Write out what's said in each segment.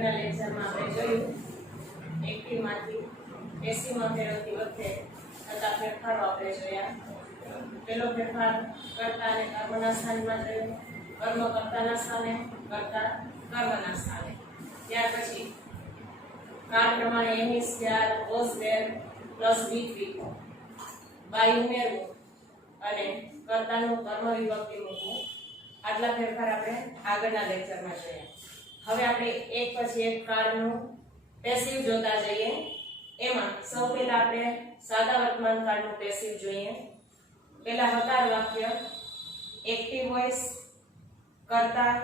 આગળના લેક્ચરમાં આપણે જોયું એક્ટિવમાંથી પેસિવમાં ફેરવતી વખતે થતા ફેરફારો આપણે જોયા. પહેલો ફેરફાર કર્તા અને કર્મના સ્થાનમાં થયો, કર્મ કર્તાના સ્થાને, કર્તા કર્મના સ્થાને. ત્યાર પછી કાળ પ્રમાણે m is there was there plus v3 by ઉમેરવું અને કર્તાનું કર્મ વિભક્તિ મૂકવું. આટલા ફેરફાર આપણે આગળના લેક્ચરમાં જોયા. હવે આપણે એક પછી એક કાળનું પેસિવ જોતા જઈએ. એમાં સૌ પહેલા આપણે સાદા વર્તમાન કાળનું પેસિવ જોઈએ. પહેલા હકાર વાક્ય, એક્ટિવ વોઇસ, કર્તા,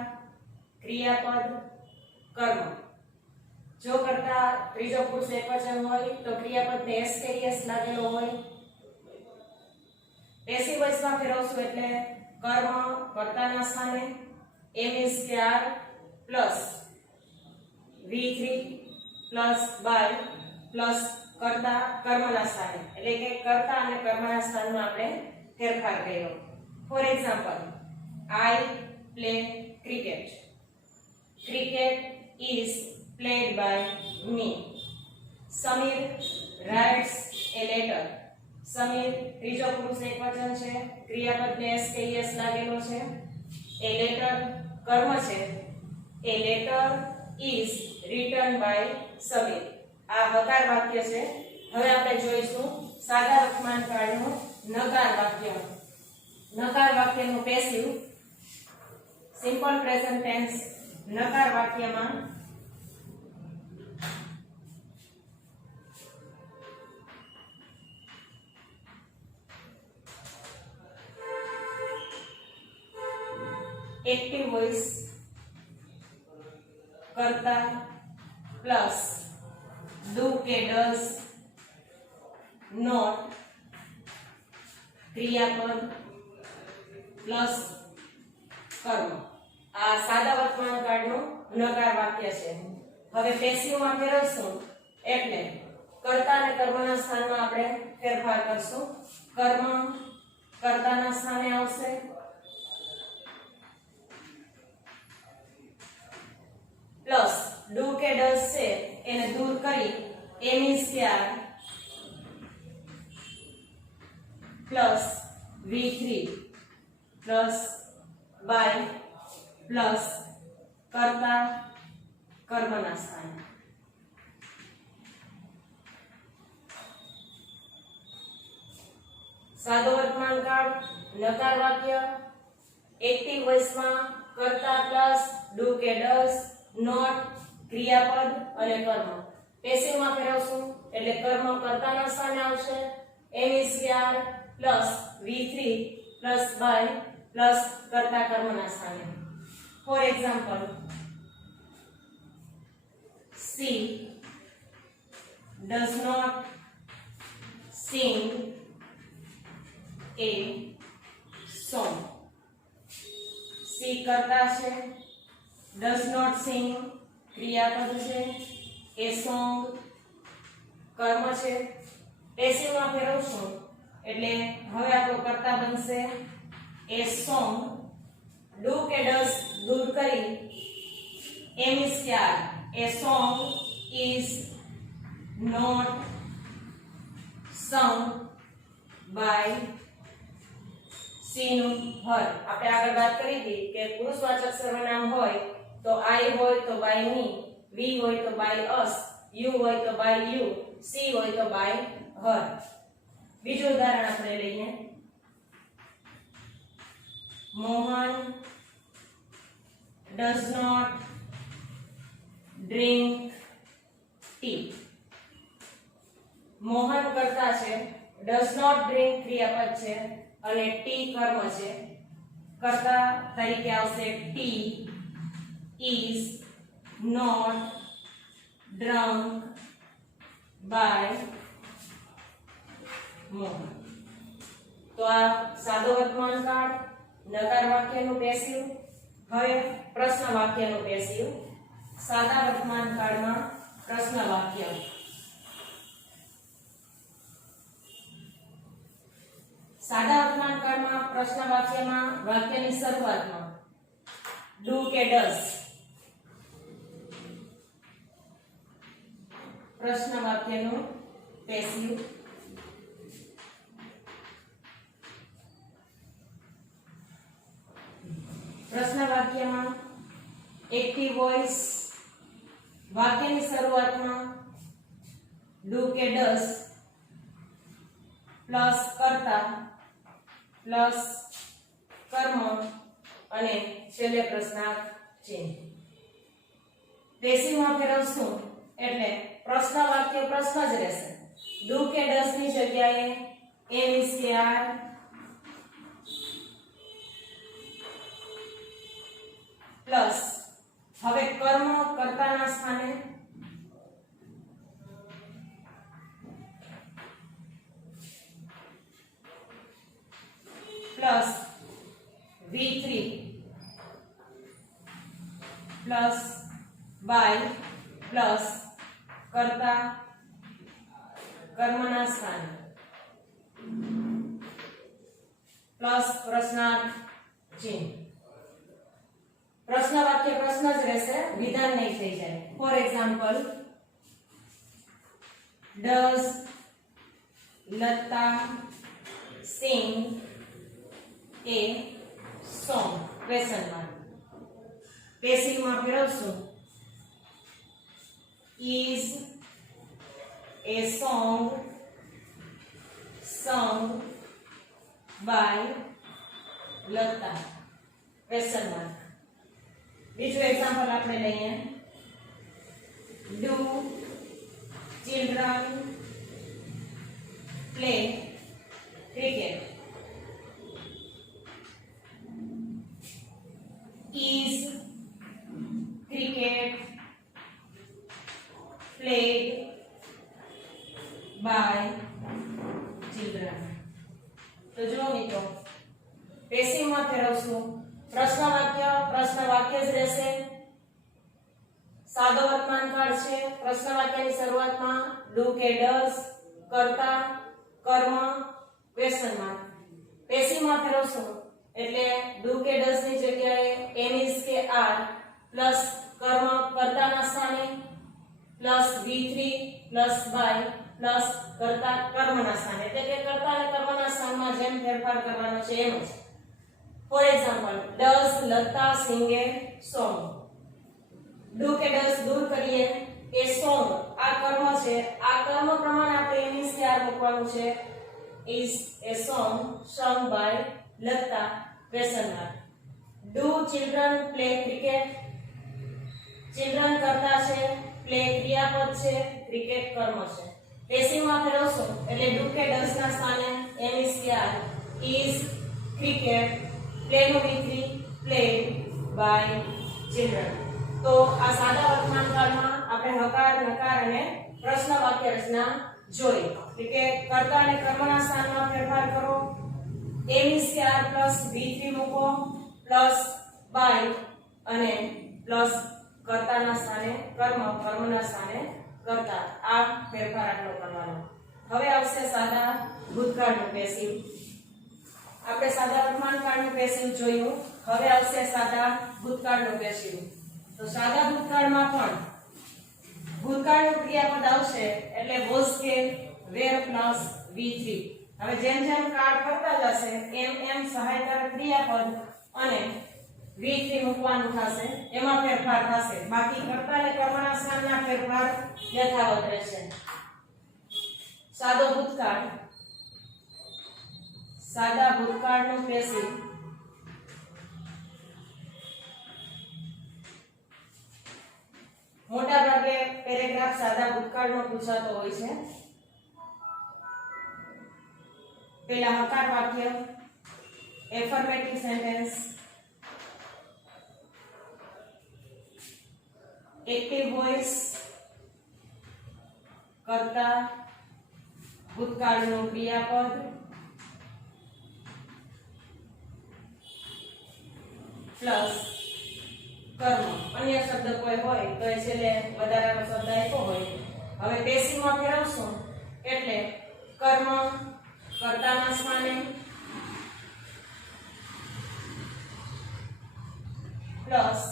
ક્રિયાપદ, કર્મ. જો કરતા ત્રીજો પુરુષ એકવચન હોય તો ક્રિયાપદને s કે es લાગેલો હોય. પેસિવ વોઇસમાં ફેરવશું એટલે કર્મ કર્તાના સ્થાને, m is there plus v3 plus by plus કર્તા કર્મના સ્થાને, એટલે કે કર્તા અને કર્મના સ્થાનમાં આપણે ફેરફાર કર્યો. For example, I play cricket. Cricket is played by me. Samir writes a letter. Samir ત્રીજો પુરુષ એકવચન છે, ક્રિયાપદને s કે es લાગેલો છે. એ લેટર કર્મ છે. A letter is written by Samir. આ હકાર વાક્ય છે. હવે આપણે જોઈશું સાદા વર્તમાન કાળનું નકાર વાક્ય. નકાર વાક્યનું પેસિવ, સિમ્પલ પ્રેઝન્ટ ટેન્સ. નકાર વાક્યમાં एक्टिव वॉइस, कर्ता प्लस डू के डज, नॉट, क्रियापद प्लस कर्म. आ सादा वर्तमान काळનું નકાર વાક્ય છે. હવે પેસિવમાં ફેરવશું એટલે કર્તા અને કર્મના સ્થાનમાં આપણે ફેરફાર કરશું. કર્મ કર્તાના સ્થાને આવશે પ્લસ ડુ કે ડઝ છે એને દૂર કરી m is there plus v3 plus by plus કર્તા કર્મના સ્થાને. સાદો વર્તમાન કાળ નકાર વાક્ય, એક્ટિવ વોઇસમાં કર્તા પ્લસ ડુ કે ડઝ, નોટ, ક્રિયાપદ અને કર્મ. પેસિવમાં ફેરવશું એટલે કર્મ કર્તાના સ્થાને આવશે, m is there plus v3 plus by plus કર્તા કર્મના સ્થાને. For example, she does not sing a song. she કર્તા છે, does not sing ક્રિયાપદ છે, a song કર્મ છે. પેસિવમાં ફેરવશું એટલે હવે આપણો કર્તા બનશે a song. ડુ કે ડઝ દૂર કરી m is there. a song is not sung by she નું her. આપણે આગળ વાત કરી હતી કે પુરુષવાચક સર્વનામ હોય તો I હોય તો by me, we હોય તો by us, you હોય તો by you, she હોય તો by her. બીજું ઉદાહરણ આપણે લઈએ. Mohan does not drink tea. Mohan કરતા છે, does not drink ક્રિયાપદ છે અને ટી કર્મ છે. કર્તા તરીકે આવશે tea is not drunk by Mohan. તો આ સાદો વર્તમાન કાળ નકાર વાક્યનું પેસિવ. હવે પ્રશ્ન વાક્યનું પેસિવ. સાદા વર્તમાન કાળમાં પ્રશ્ન વાક્ય. સાદા વર્તમાન કાળમાં પ્રશ્ન વાક્યમાં વાક્યની શરૂઆતમાં ડુ કે ડઝ પ્રશ્ન વાક્યનું પેસિવ. પ્રશ્ન વાક્યમાં એક્ટિવ વોઇસ વાક્યની શરૂઆતમાં ડુ કે ડઝ પ્લસ કર્તા પ્લસ કર્મ અને છેલ્લે પ્રશ્નાર્થ ચિહ્ન. પેસિવમાં ફેરવશું એટલે પ્રશ્ન વાક્ય પ્રશ્ન જ રહેશે. ડુ કે ડઝ ની જગ્યાએ એમ ઇઝ કે આર પ્લસ હવે કર્મ કર્તાના સ્થાને plus V3 plus by plus કર્તા કર્મના સ્થાને પ્લસ પ્રશ્નાર્થ ચિહ્ન. પ્રશ્ન વાક્ય પ્રશ્ન જ રહેશે, વિધાન નહીં થઈ જાય. For example, does Lata sing a song? Question mark. પેસિવમાં ફેરવશું is a song sung by Lata? Question mark. બીજું એક્ઝામ્પલ આપણે લઈએ. Do children play cricket? Is cricket played by children? તો જો મિત્રો, પેસિવમાં ફેરવશું પ્રશ્ન વાક્ય જ રહેશે. સાદો વર્તમાન કાળ છે. પ્રશ્ન વાક્યની શરૂઆતમાં ડુ કે ડઝ કર્તા કર્મ ક્વેશ્ચન માર્ક. પેસિવમાં ફેરવશું એટલે ડુ કે ડઝ ની જગ્યાએ એમ ઇઝ કે આર પ્લસ કર્મ કર્તાના સ્થાને plus V3 plus by plus કર્તા કર્મના સ્થાને, એટલે કે કર્તા અને કર્મના સ્થાનમાં જેમ ફેરફાર કરવાનો છે એમ જ. For example, does Lata sing a song? Do કે ડઝ દૂર કરીએ, એ સોંગ આ કર્મ છે, આ કર્મ પ્રમાણે આપણે એમ ઇઝ કે આર મૂકવાનું છે. Is a song sung by Lata question mark. Do children play cricket? Children કરતા છે, પ્લે ક્રિયાપદ છે, ક્રિકેટ કર્મ છે. પેસિવમાં ફેરવશું એટલે ડુ કે ડઝ ના સ્થાને એમ ઇઝ કે આર ઇઝ ક્રિકેટ પ્લે નો V3 પ્લેડ બાય ચિલ્ડ્રન. તો આ સાદા વર્તમાન કાળમાં આપણે હકાર નકાર અને પ્રશ્ન વાક્ય રચના જોઈ. એટલે કે કર્તા અને કર્મના સ્થાનમાં ફેરફાર કરો, એમ ઇઝ કે આર પ્લસ V3 મૂકો પ્લસ બાય અને પ્લસ કર્તાના સ્થાને કર્મ કર્મના સ્થાને કર્તા. આ ફેરફાર આટલો કરવાનો. હવે આવશે સાદા ભૂતકાળનું પેસિવ. આપણે સાદા વર્તમાન કાળનું પેસિવ જોયું, હવે આવશે સાદા ભૂતકાળનું પેસિવ. તો સાદા ભૂતકાળમાં પણ ભૂતકાળનું ક્રિયાપદ આવશે એટલે વોઝ કે વેર પ્લસ V3. હવે જેમ જેમ કાળ કરતા જશે એમ એમ સહાયકારક ક્રિયાપદ અને V3 મૂકવાનું થશે, એમાં ફેરફાર થશે. બાકી કર્તા અને કર્મના સ્થાનના ફેરફાર યથાવત રહેશે. સાદો ભૂતકાળ, સાદા ભૂતકાળનું પેસિવ. મોટા ભાગે પેરેગ્રાફ સાદા ભૂતકાળનો પૂછાતો હોય છે. પેલા હકાર વાક્ય, એફર્મેટિવ સેન્ટેન્સ, એક્ટિવ વોઇસ, કર્તા, ભૂતકાળનું ક્રિયાપદ, પ્લસ કર્મ. અન્ય શબ્દ કોઈ હોય તો એ છેલ્લે વધારાનો શબ્દ આપ્યો હોય. હવે પેસિવમાં ફેરવશું એટલે કર્મ કર્તાના સ્થાને પ્લસ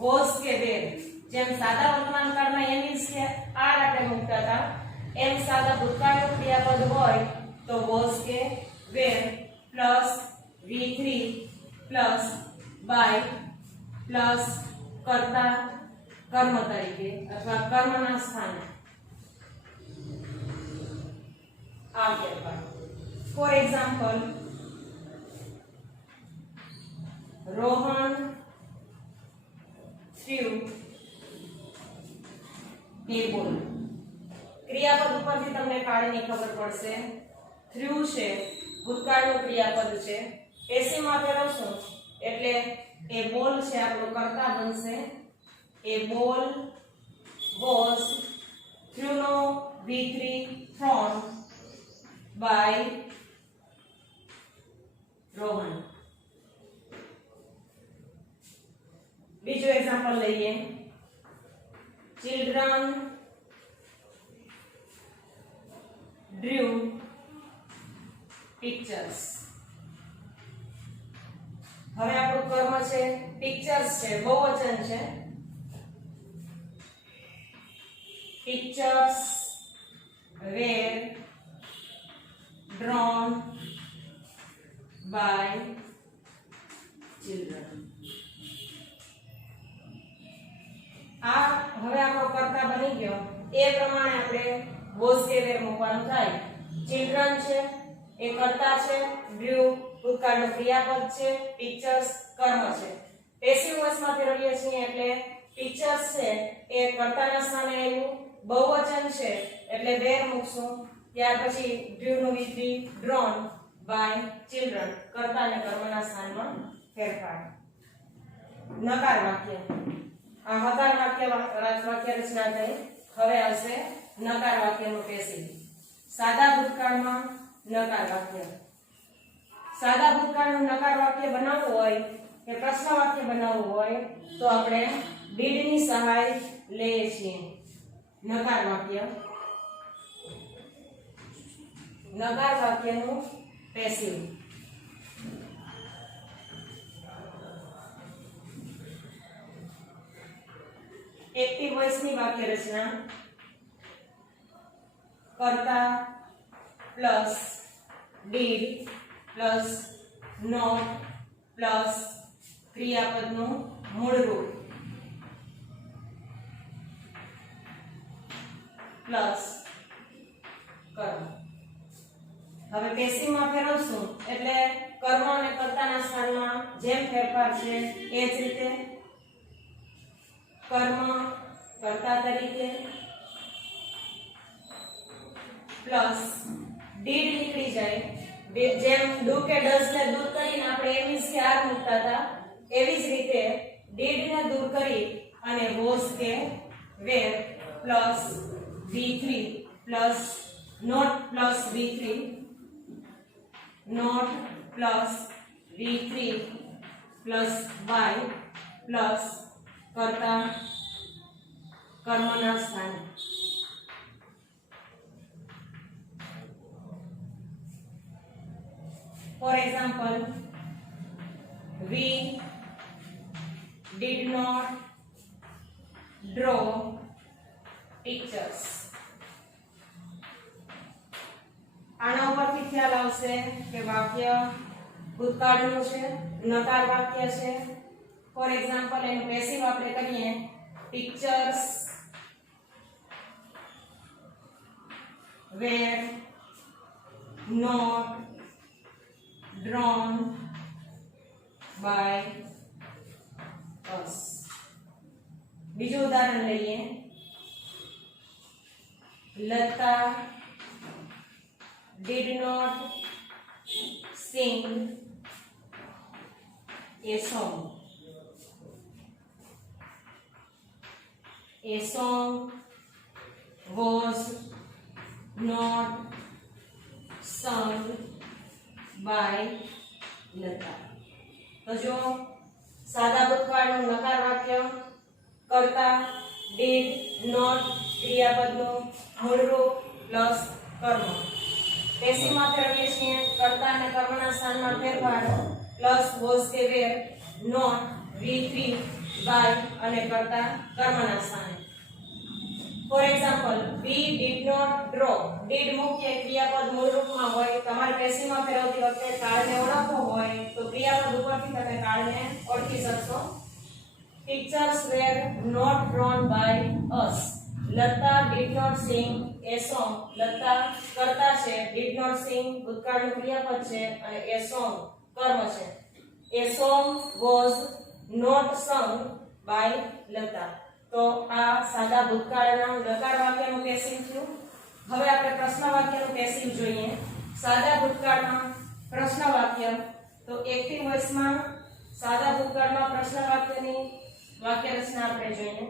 વોઝ કે વેર જેમ સાદા વર્તમાન કાળમાં એમ ઇઝ કે આર આપણે મૂકતા હતા એમ સાદા ભૂતકાળનું ક્રિયાપદ હોય તો વોઝ કે were plus V3 plus by plus કર્તા કર્મ તરીકે અથવા કર્મના સ્થાને આ ફેરફાર. For example, Rohan threw a ball. ક્રિયાપદ ઉપરથી તમને કાળની ખબર પડશે. threw છે ભૂતકાળનું ક્રિયાપદ છે. પેસિવમાં ફેરવશો એટલે એ બોલ છે આપણો કર્તા બનશે. એ બોલ was threw no V3 thrown by Rohan. બીજું એક્ઝામ્પલ લઈએ. children drew pictures. હવે આપણું કર્મ છે પિક્ચર્સ છે બહુવચન છે. pictures were drawn by children. આ હવે આપણો કર્તા બની ગયો. એ પ્રમાણે આપણે વોઝ કે વેર મૂકવાનું થાય. ચિલ્ડ્રન છે એ કર્તા છે, ડ્રુ ભૂતકાળનું ક્રિયાપદ છે, પિક્ચર્સ કર્મ છે. પેસિવ વોઇસમાં ફેરવીએ છીએ એટલે પિક્ચર્સ છે એ કર્તાના સ્થાને આવ્યું, બહુવચન છે એટલે વેર મૂકશું. ત્યાર પછી ડ્રુ નું V3 ડ્રોન બાય ચિલ્ડ્રન, કર્તા અને કર્મના સ્થાનમાં ફેરફાર. નકાર વાક્ય. આ હકાર વાક્ય રચના થઈ. હવે આવશે નકાર વાક્યનું પેસિવ. સાદા ભૂતકાળમાં નકાર વાક્ય. સાદા ભૂતકાળનું નકાર વાક્ય બનાવવું હોય કે પ્રશ્ન વાક્ય બનાવવું હોય તો આપણે ડીડ ની સહાય લઈએ છીએ. નકાર વાક્ય. નકાર વાક્યનું પેસિવ. એક્ટિવ વોઇસ ની વાક્ય રચના. કર્તા plus did plus not plus ક્રિયાપદનું મૂળ રૂપ પ્લસ કર્મ. હવે પેસિવમાં ફેરવશું એટલે કર્મ અને કર્તાના સ્થાનમાં જેમ ફેરફાર છે એ જ રીતે કર્મ કર્તા તરીકે પ્લસ ડીડ નીકળી જાય. જેમ ડુ કે ડઝ ને દૂર કરીને આપણે એમ ઇઝ કે આર મૂકતા હતા એવી જ રીતે ડીડ ને દૂર કરી અને વોઝ કે were plus V3 plus not plus V3 not plus V3 plus by plus કર્તા કર્મના સ્થાને. For example, we did not draw pictures. આના ઉપરથી ખ્યાલ આવશે કે વાક્ય ભૂતકાળનું છે, નકાર વાક્ય છે. ફોર એક્ઝામ્પલ એનું પેસિવ આપણે કરીએ. Pictures were not drawn by us. બીજું ઉદાહરણ લઈએ. Lata did not sing a song. A song was not sung by Lata. તો જો સાદા ભૂતકાળનું નકાર વાક્ય કર્તા did not ક્રિયાપદનું મૂળ રૂપ પ્લસ કર્મ. પેસિવમાં ફેરવીએ છીએ કર્તા અને કર્મના સ્થાનમાં ફેરફાર પ્લસ વોઝ કે વેર નોટ v3 by અને કર્તા કર્મના સ્થાને. For example, we did not draw. did મુખ્ય ક્રિયાપદ મૂળ રૂપમાં હોય, તમારે પેસિવમાં ફેરવતી વખતે કાળને ઓળખવો હોય તો ક્રિયાપદ ઉપરથી તમે કાળને ઓળખી શકશો. Pictures were not drawn by us. Lata did not sing a song. Lata કર્તા છે, did not sing ભૂતકાળનું ક્રિયાપદ છે અને a song કર્મ છે. A song was not sung by Lata. તો આ સાદા ભૂતકાળના લકાર વાક્યનું પેસિવ થયું. હવે આપણે પ્રશ્ન વાક્યનું પેસિવ જોઈએ. સાદા ભૂતકાળમાં પ્રશ્ન વાક્ય, તો એક્ટિવ વોઇસમાં સાદા ભૂતકાળમાં પ્રશ્ન વાક્યની વાક્ય રચના આપણે જોઈએ.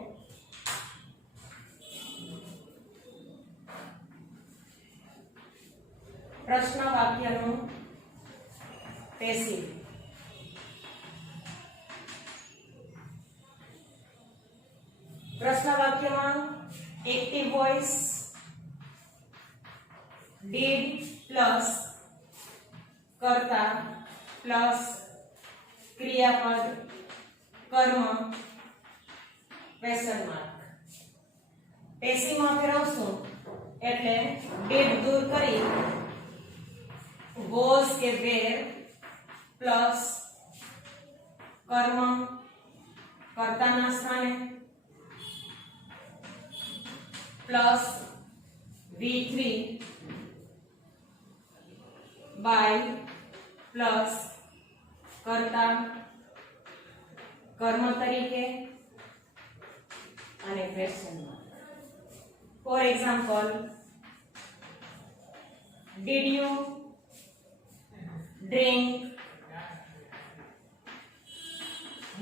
પ્રશ્ન વાક્યનું પેસિવ. પ્રશ્ન વાક્યમાં એક્ટિવ વોઇસ did પ્લસ કર્તા પ્લસ ક્રિયાપદ કર્મ ક્વેશ્ચન માર્ક. પેસિવમાં ફેરવશું એટલે did દૂર કરી was કે were પ્લસ કર્મ કર્તાના સ્થાને પ્લસ v3 by પ્લસ કર્તા કર્મ તરીકે અને question mark. For example, did you drink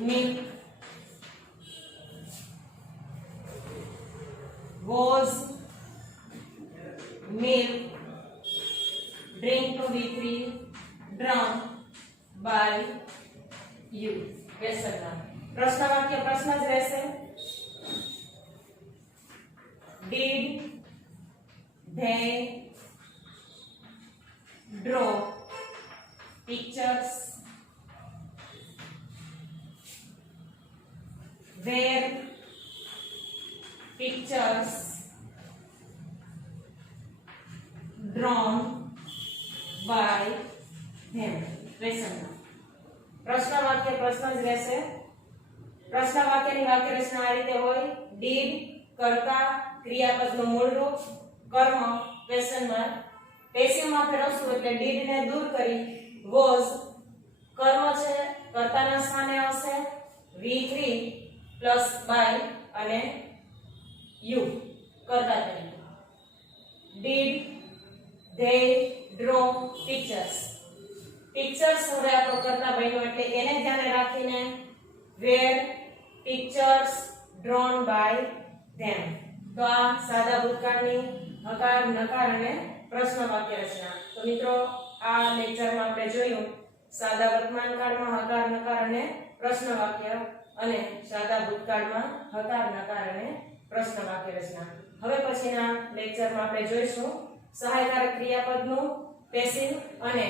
milk? Was milk drink to v3 drunk by you? question mark. પ્રશ્ન વાક્ય પ્રશ્ન જ રહેશે. did they draw pictures? were pictures drawn by them? question mark. પ્રશ્ન વાક્ય પ્રશ્ન જ રહેશે. પ્રશ્ન વાક્યની વાક્ય રચના આ રીતે હોય: did કર્તા ક્રિયાપદનું મૂળ રૂપ કર્મ ક્વેશ્ચન માર્ક. પેસિવમાં ફેરવશું એટલે did ને દૂર કરી was કર્મ છે કર્તાના સ્થાને આવશે, v3 પ્લસ by અને you કર્તા તરીકે. did they draw pictures? pictures હવે આપણો કર્તા બન્યો એટલે એને ધ્યાને રાખીને were pictures drawn by them. તો આ સાદા ભૂતકાળની હકાર નકાર અને પ્રશ્ન વાક્ય રચના. તો મિત્રો આ લેક્ચરમાં આપણે જોયું સાદા વર્તમાન કાળમાં હકાર નકાર અને પ્રશ્ન વાક્ય અને સાદા ભૂતકાળમાં હકાર નકાર અને પ્રશ્ન વાક્ય રચના. હવે પછીના લેક્ચરમાં આપણે જોઈશું સહાયકારક ક્રિયાપદનું પેસિવ અને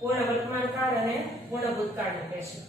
પૂર્ણ વર્તમાન કાળ અને પૂર્ણ ભૂતકાળનું પેસિવ.